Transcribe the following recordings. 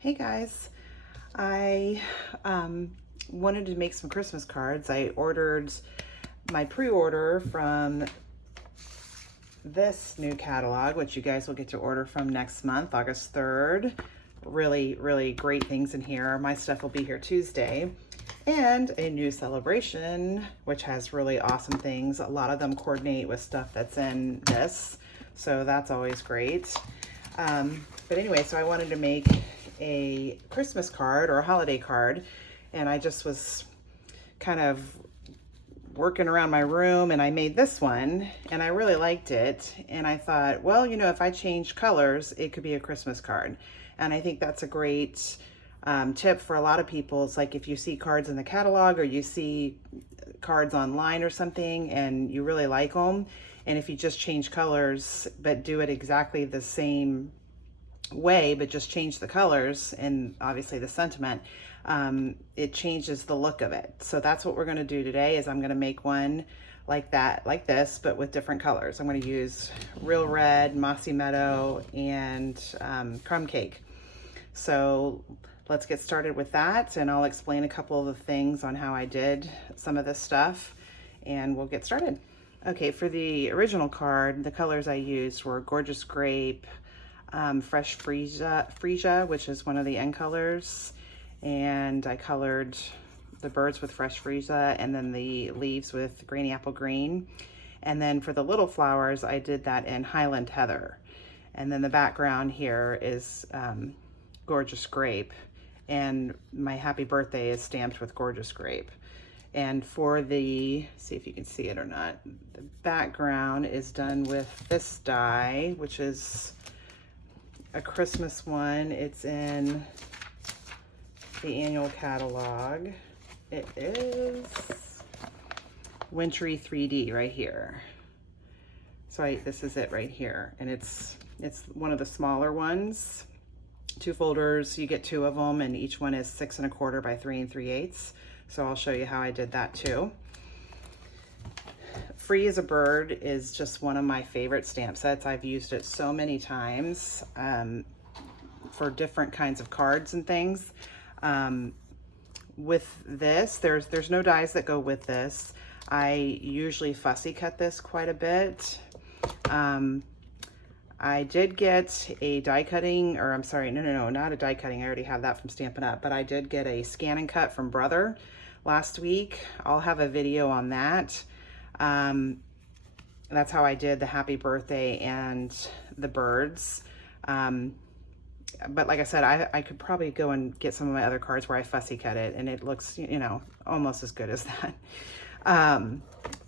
Hey guys, I wanted to make some Christmas cards. I ordered my pre-order from this new catalog, which you guys will get to order from next month, August 3rd. Really, really great things in here. My stuff will be here Tuesday. And a new celebration, which has really awesome things. A lot of them coordinate with stuff that's in this, so that's always great. But anyway, so I wanted to make a Christmas card or a holiday card, and I just was kind of working around my room and I made this one and I really liked it. And I thought, well, if I change colors, it could be a Christmas card. And I think that's a great tip for a lot of people. It's like if you see cards in the catalog or you see cards online or something and you really like them, and if you just change colors but do it exactly the same way, but just change the colors and obviously the sentiment, it changes the look of it. So that's what we're going to do today. Is I'm going to make one like that, like this, but with different colors. I'm going to use Real Red, Mossy Meadow, and Crumb Cake. So let's get started with that, and I'll explain a couple of the things on how I did some of this stuff, and we'll get started. Okay, for the original card, the colors I used were Gorgeous Grape, Fresh Freesia, which is one of the end colors, and I colored the birds with Fresh Freesia and then the leaves with Granny Apple Green. And then for the little flowers, I did that in Highland Heather. And then the background here is Gorgeous Grape, and my happy birthday is stamped with Gorgeous Grape. And for the, see if you can see it or not, the background is done with this die, which is a Christmas one. It's in the annual catalog. It is Wintry 3D right here. So this is it right here, and it's one of the smaller ones. 2 folders, you get 2 of them, and each one is 6 1/4 by 3 3/8. So I'll show you how I did that too. Free as a Bird is just one of my favorite stamp sets. I've used it so many times for different kinds of cards and things. With this, there's no dies that go with this. I usually fussy cut this quite a bit. I did get a die cutting, or I'm sorry, no, not a die cutting. I already have that from Stampin' Up, but I did get a scan and cut from Brother last week. I'll have a video on that. That's how I did the happy birthday and the birds. But like I said, I could probably go and get some of my other cards where I fussy cut it, and it looks, almost as good as that.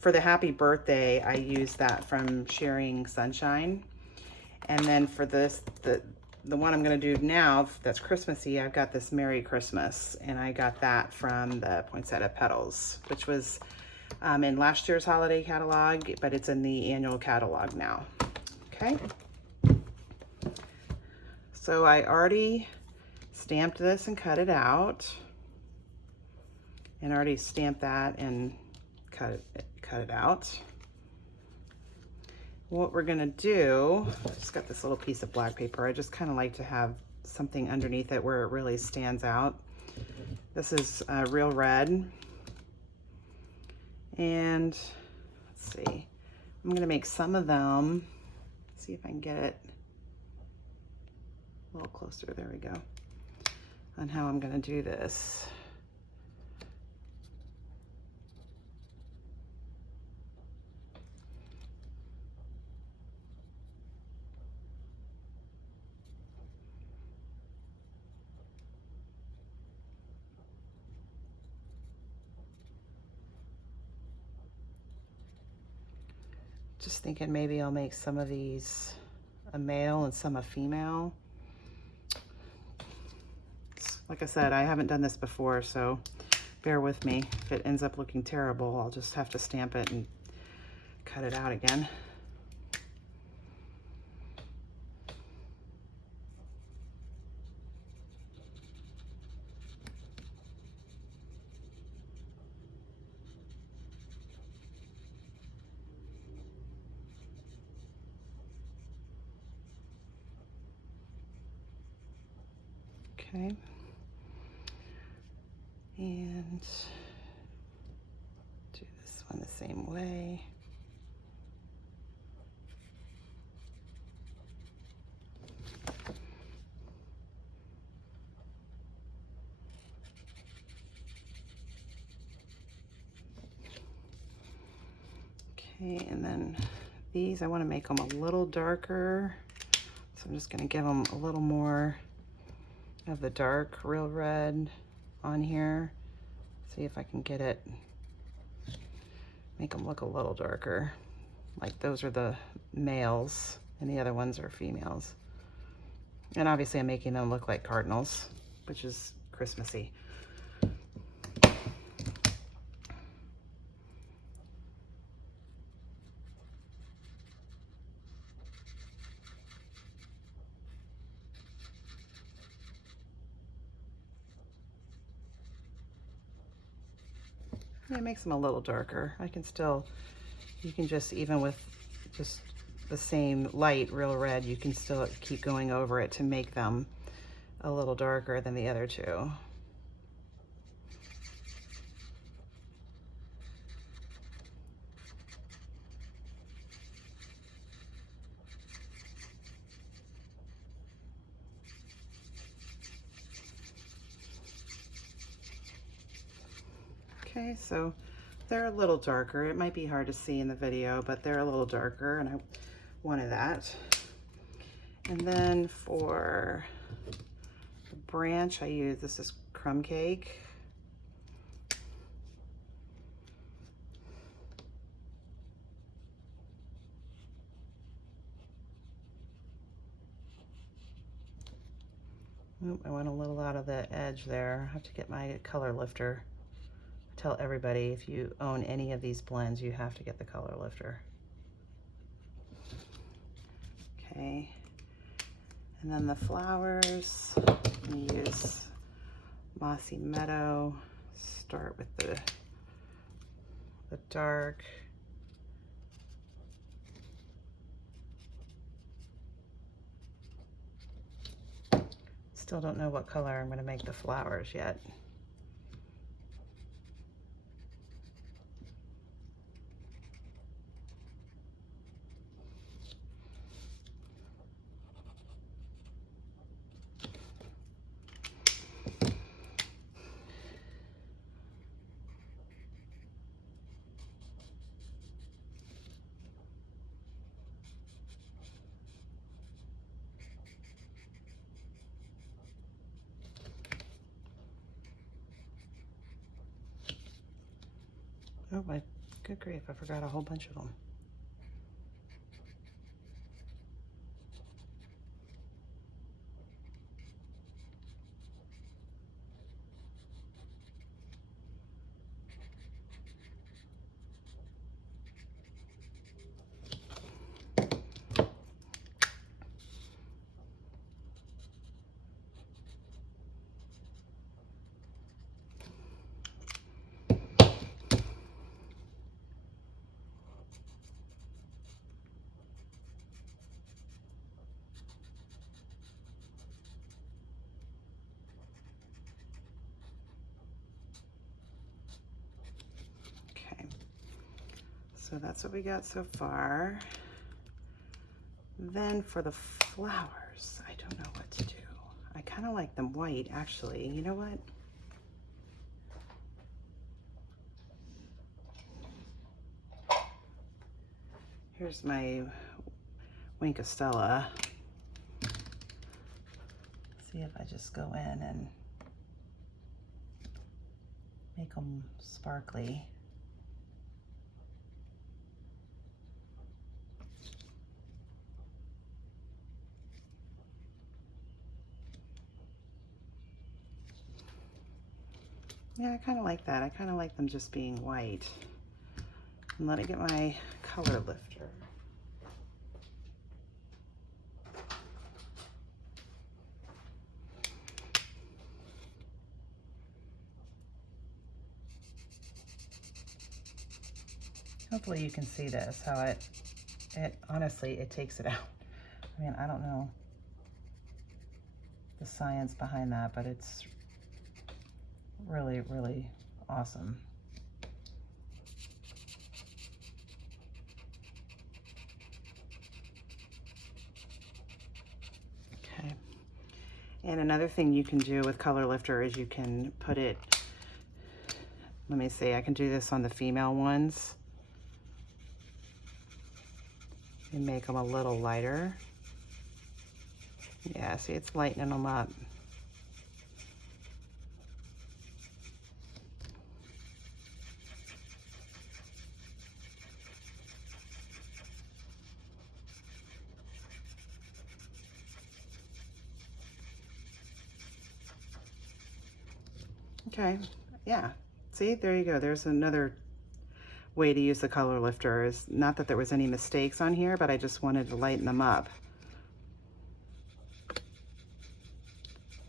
For the happy birthday, I used that from Sharing Sunshine. And then for this, the one I'm going to do now that's Christmassy, I've got this Merry Christmas, and I got that from the Poinsettia Petals, which was in last year's holiday catalog, but it's in the annual catalog now. Okay. So I already stamped this and cut it out, and already stamped that and cut it out. What we're gonna do, I just got this little piece of black paper. I just kind of like to have something underneath it where it really stands out. This is Real Red. And let's see, I'm gonna make some of them, see if I can get it a little closer, there we go, on how I'm gonna do this. Just thinking maybe I'll make some of these a male and some a female. Like I said, I haven't done this before, so bear with me. If it ends up looking terrible, I'll just have to stamp it and cut it out again. Okay. And do this one the same way. Okay, and then these, I want to make them a little darker. So I'm just going to give them a little more of the dark Real Red on here. See if I can get it, make them look a little darker. Like those are the males and the other ones are females. And obviously I'm making them look like cardinals, which is Christmassy. Yeah, it makes them a little darker. I can still, you can just, even with just the same light Real Red, you can still keep going over it to make them a little darker than the other two. Okay, so they're a little darker. It might be hard to see in the video, but they're a little darker, and I wanted that. And then for the branch, I use, this is Crumb Cake. Oop, I went a little out of the edge there. I have to get my color lifter. I tell everybody, if you own any of these blends, you have to get the color lifter. Okay. And then the flowers, I'm gonna use Mossy Meadow. Start with the dark. Still don't know what color I'm gonna make the flowers yet. Oh my good grief, I forgot a whole bunch of them. So that's what we got so far. Then for the flowers, I don't know what to do. I kind of like them white, actually. You know what? Here's my Wink of Stella. See if I just go in and make them sparkly. Yeah, I kind of like that. I kind of like them just being white. And let me get my color lifter. Hopefully you can see this, how it honestly, it takes it out. I mean, I don't know. the science behind that, but it's really, really awesome. Okay. And another thing you can do with Color Lifter is you can put it, let me see, I can do this on the female ones and make them a little lighter. Yeah, see, it's lightening them up. Okay, yeah, see, there you go. There's another way to use the Color Lifter. Is not that there was any mistakes on here, but I just wanted to lighten them up.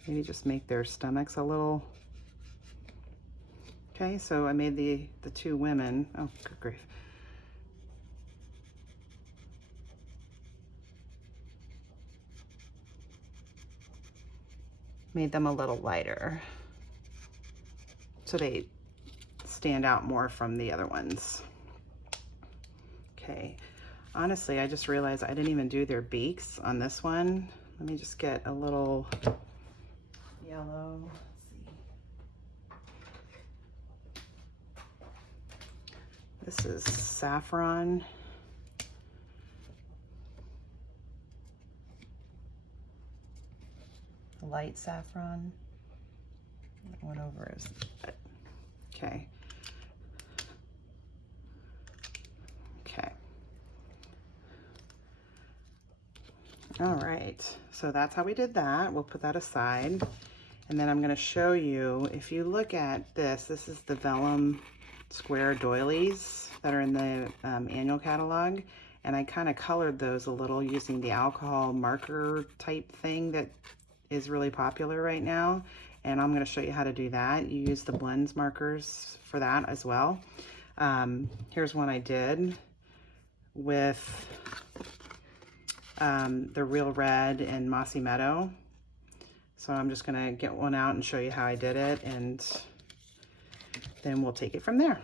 Maybe just make their stomachs a little. Okay, so I made the two women. Oh, good grief. Made them a little lighter, so they stand out more from the other ones. Okay, honestly, I just realized I didn't even do their beaks on this one. Let me just get a little yellow. Let's see. This is saffron. Light saffron. That went over his, okay. Okay. All right, so that's how we did that. We'll put that aside. And then I'm going to show you, if you look at this, this is the vellum square doilies that are in the annual catalog. And I kind of colored those a little using the alcohol marker type thing that is really popular right now. And I'm going to show you how to do that. You use the blends markers for that as well. Here's one I did with the Real Red and Mossy Meadow. So I'm just going to get one out and show you how I did it, and then we'll take it from there.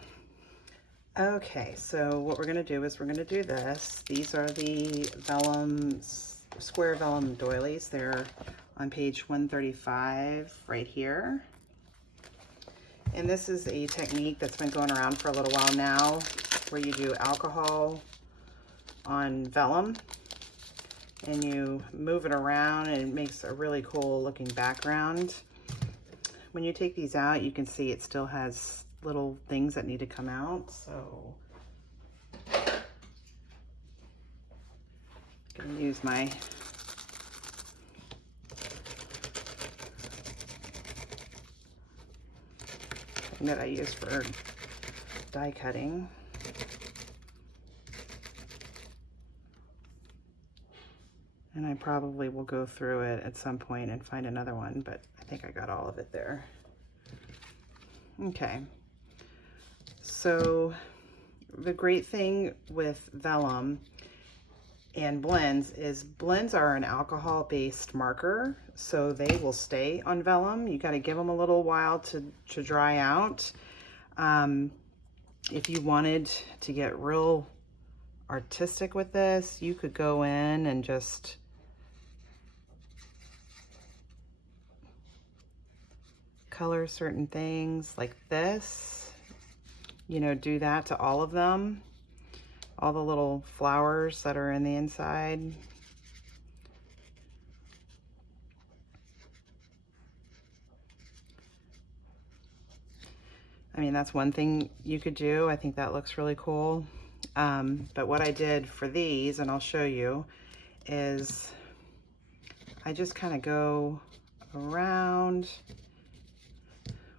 Okay, so what we're going to do is we're going to do this. These are the vellum, square vellum doilies. They're on page 135 right here. And this is a technique that's been going around for a little while now, where you do alcohol on vellum and you move it around, and it makes a really cool looking background. When you take these out, you can see it still has little things that need to come out. So I'm going to use my thing that I use for die cutting. And I probably will go through it at some point and find another one, but I think I got all of it there. Okay. So the great thing with vellum and blends is blends are an alcohol-based marker, so they will stay on vellum. You got to give them a little while to dry out. If you wanted to get real artistic with this, you could go in and just color certain things like this, you know, do that to all of them, all the little flowers that are in the inside. I mean, that's one thing you could do. I think that looks really cool. But what I did for these, and I'll show you, is I just kind of go around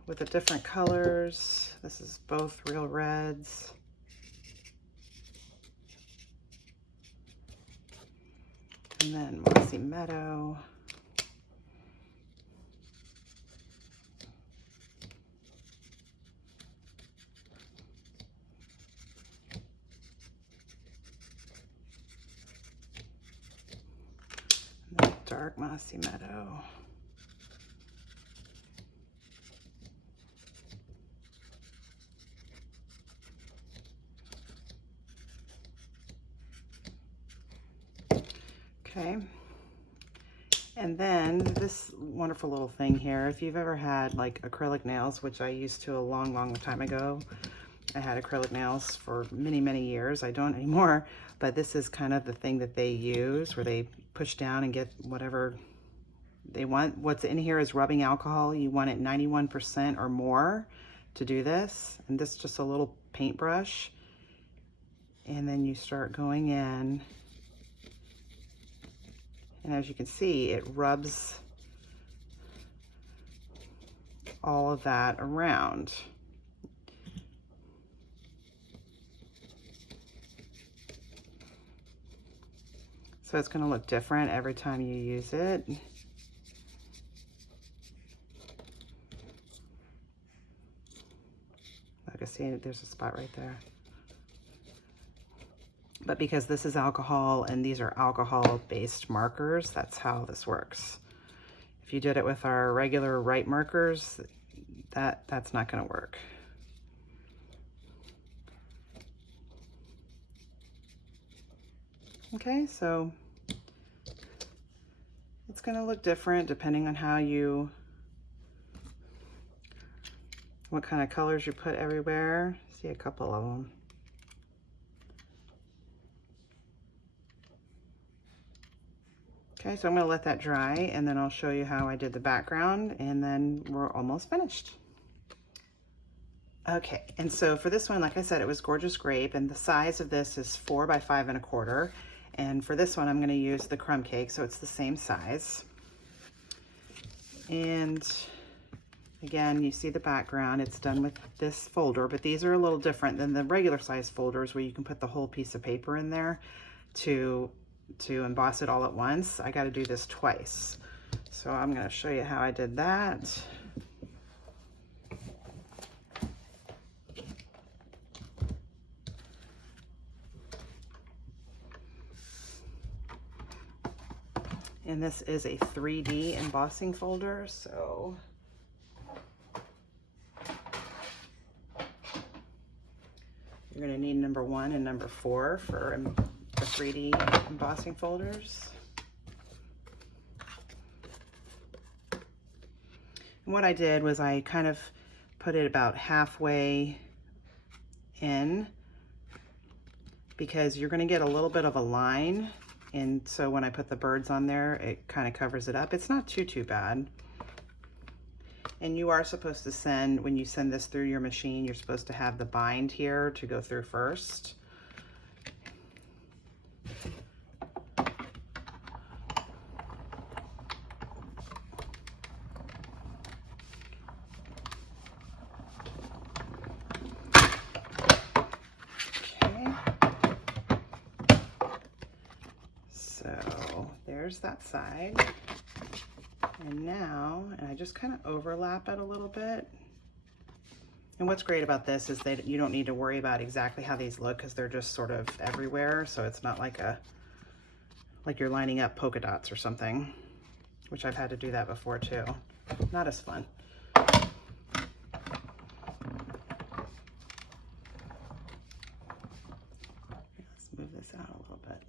with the different colors. This is both Real Reds. And then Mossy Meadow. And then dark Mossy Meadow. Okay. And then this wonderful little thing here, if you've ever had like acrylic nails, which I used to a long, long time ago. I had acrylic nails for many, many years. I don't anymore, but this is kind of the thing that they use where they push down and get whatever they want. What's in here is rubbing alcohol. You want it 91% or more to do this. And this is just a little paintbrush. And then you start going in. And as you can see, it rubs all of that around. So it's going to look different every time you use it. Like I see, there's a spot right there. But because this is alcohol and these are alcohol-based markers, that's how this works. If you did it with our regular white markers, that's not going to work. Okay, so it's going to look different depending on what kind of colors you put everywhere. See a couple of them. Okay, so I'm going to let that dry and then I'll show you how I did the background and then we're almost finished. Okay, and so for this one, like I said, it was Gorgeous Grape and the size of this is 4 by 5 1/4. And for this one, I'm going to use the crumb cake, so it's the same size. And again, you see the background. It's done with this folder, but these are a little different than the regular size folders where you can put the whole piece of paper in there to emboss it all at once. I got to do this twice. So I'm going to show you how I did that. And this is a 3D embossing folder, so you're going to need number 1 and number 4 for the 3D embossing folders. And what I did was I kind of put it about halfway in because you're going to get a little bit of a line. And so when I put the birds on there, it kind of covers it up. It's not too bad. And you are supposed to send, when you send this through your machine, you're supposed to have the bind here to go through first. There's that side. And now, I just kind of overlap it a little bit. And what's great about this is that you don't need to worry about exactly how these look because they're just sort of everywhere. So it's not like you're lining up polka dots or something, which I've had to do that before too. Not as fun. Let's move this out a little bit.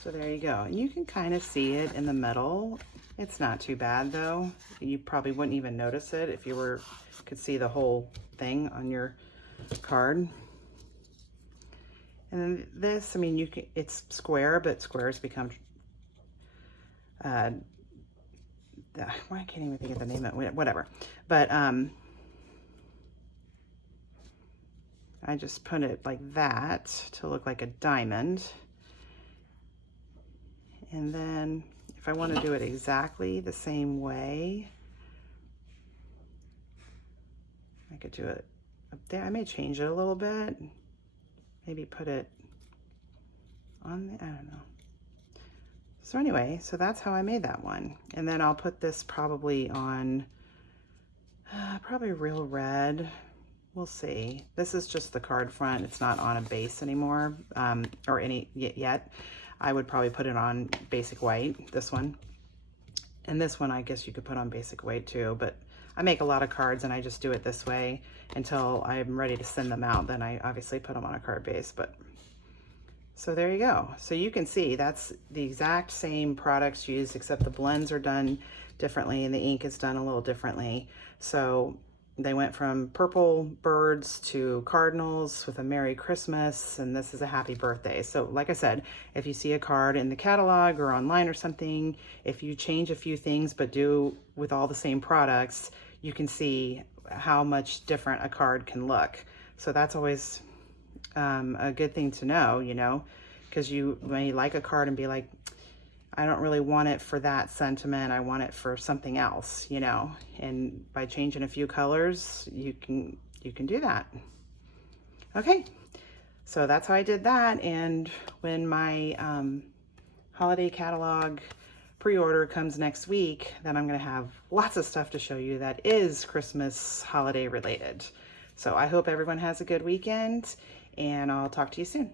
So there you go. And you can kind of see it in the middle. It's not too bad though. You probably wouldn't even notice it if you could see the whole thing on your card. And then this, I mean, it's square, but squares become, why I can't even think of the name of it, whatever. But I just put it like that to look like a diamond. And then if I want to do it exactly the same way, I could do it up there. I may change it a little bit. Maybe put it on the, I don't know. So anyway, so that's how I made that one. And then I'll put this probably on, probably real red. We'll see. This is just the card front. It's not on a base anymore, or any yet. I would probably put it on basic white, this one. And this one, I guess you could put on basic white too, but I make a lot of cards and I just do it this way until I'm ready to send them out. Then I obviously put them on a card base, but so there you go. So you can see that's the exact same products used, except the blends are done differently and the ink is done a little differently. So they went from purple birds to cardinals with a Merry Christmas, and this is a happy birthday. So like I said, if you see a card in the catalog or online or something, if you change a few things but do with all the same products, you can see how much different a card can look. So that's always a good thing to know, you know, because you may like a card and be like, I don't really want it for that sentiment. I want it for something else, you know, and by changing a few colors, you can do that. Okay, so that's how I did that. And when my holiday catalog pre-order comes next week, then I'm going to have lots of stuff to show you that is Christmas holiday related. So I hope everyone has a good weekend, and I'll talk to you soon.